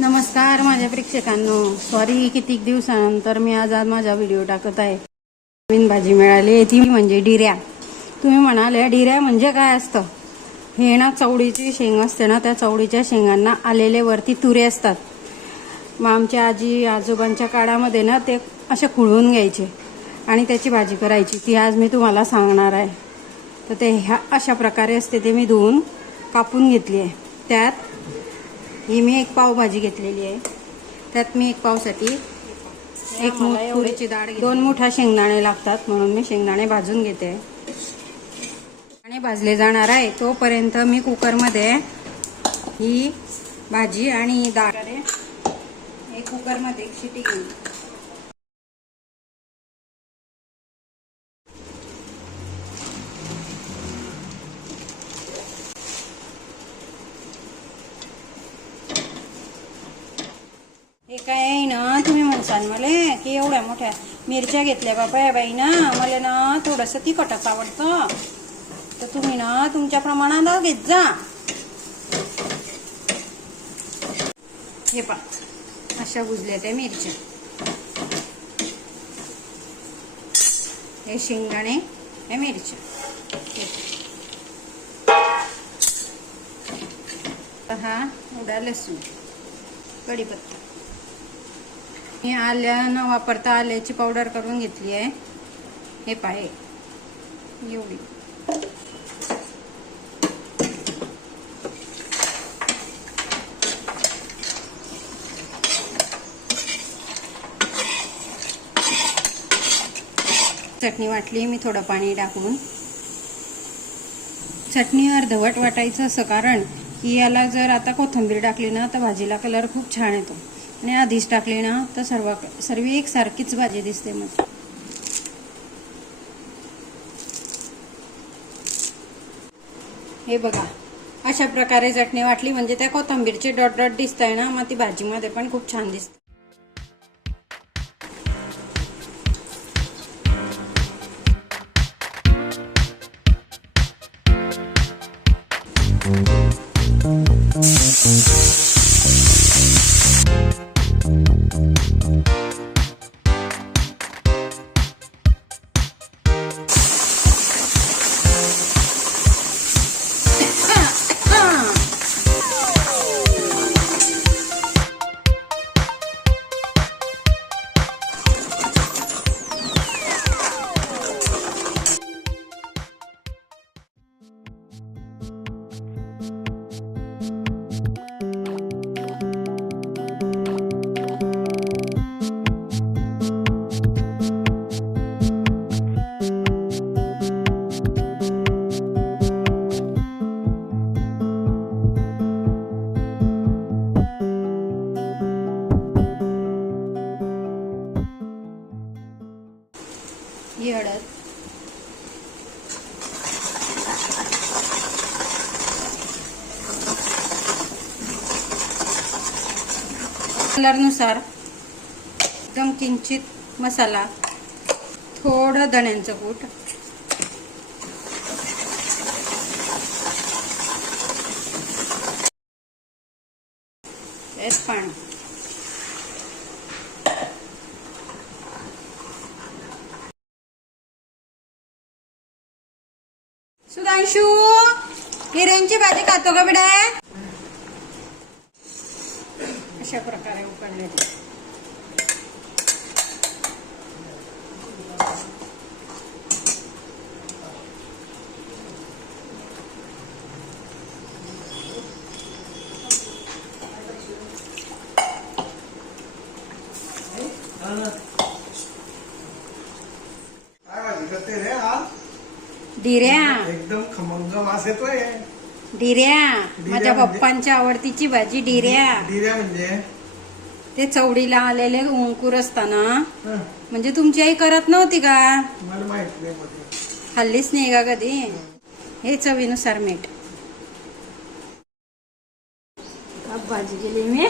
नमस्कार माझ्या प्रेक्षकांनो, सॉरी किती दिवसानंतर मी आज माझा व्हिडिओ टाकत आहे। नवीन भाजी मिळाली ती म्हणजे डिऱ्या। तुम्ही म्हणाले डिऱ्या म्हणजे काय असतं? हे ना चवडीची शेंग असते ना, त्या चवडीच्या शेंगांना आलेले वरती तुरे असतात। मग आमच्या आजी आजोबांच्या काळामध्ये ना ते असे खुळवून घ्यायचे आणि त्याची भाजी करायची। ती आज मी तुम्हाला सांगणार आहे। तर ते ह्या अशा प्रकारे असते। ते मी धुवून कापून घेतली आहे। त्यात ही मी एक पाव भाजी घेतलेली आहे। त्यात मी एक पावसाठी एक मूठ तुरीची डाळ, 2 मुठा शेंगदाणे लागतात, म्हणून मी शेंगदाणे भाजून घेते आणि भाजले जाणार आहे। तोपर्यंत मी कुकरमध्ये ही भाजी आणि डाळ एक कुकरमध्ये एक शिटी घेईन। हे काय आहे ना, तुम्ही म्हणसाल मला की एवढ्या मोठ्या मिरच्या घेतल्या बाबा या बाई ना, मला ना थोडंसं तिखटच आवडतं, तर तुम्ही ना तुमच्या प्रमाणात घेत जा। हे पहा, अशा भुजल्या त्या मिरच्या, हे शेंगदाणे, हे मिरच्या, हा एवढा लसूण, कढीपत्ता। मी आल्या न वापरता आल्याची पावडर करून घेतली आहे। हे पाहे एवढी। चटणी वाटली मी थोडं पाणी टाकून। चटणी अर्धवट वाटायचं असं कारण की याला जर आता कोथिंबीर टाकली ना तर भाजीला कलर खूप छान येतो, आणि आधीच टाकली ना तर सर्व एक सारखीच भाजी दिसते। मग हे बघा, अशा प्रकारे चटणी वाटली म्हणजे त्या कोथिंबीरचे डॉट डॉट दिसताय ना, मग ती भाजीमध्ये पण खूप छान दिसते। ही हळद, कलरनुसार एकदम किंचित मसाला, थोडं धण्यांचं कूट, पाणी। सुधांशू, हिरेंची भाजी खातो का बेटा? अशा प्रकारे उकडले डिऱ्या, एकदम खमंग वास येतोय। डिऱ्या माझ्या पप्पांच्या आवडतीची भाजी डिऱ्या। डिऱ्या म्हणजे ते चवडीला आलेले अंकुर असताना, म्हणजे तुमची आई करत नव्हती का? मला माहित नाही, खाल्लीच नाही का कधी? हे चवीनुसार मीठ। अब भाजी केली मी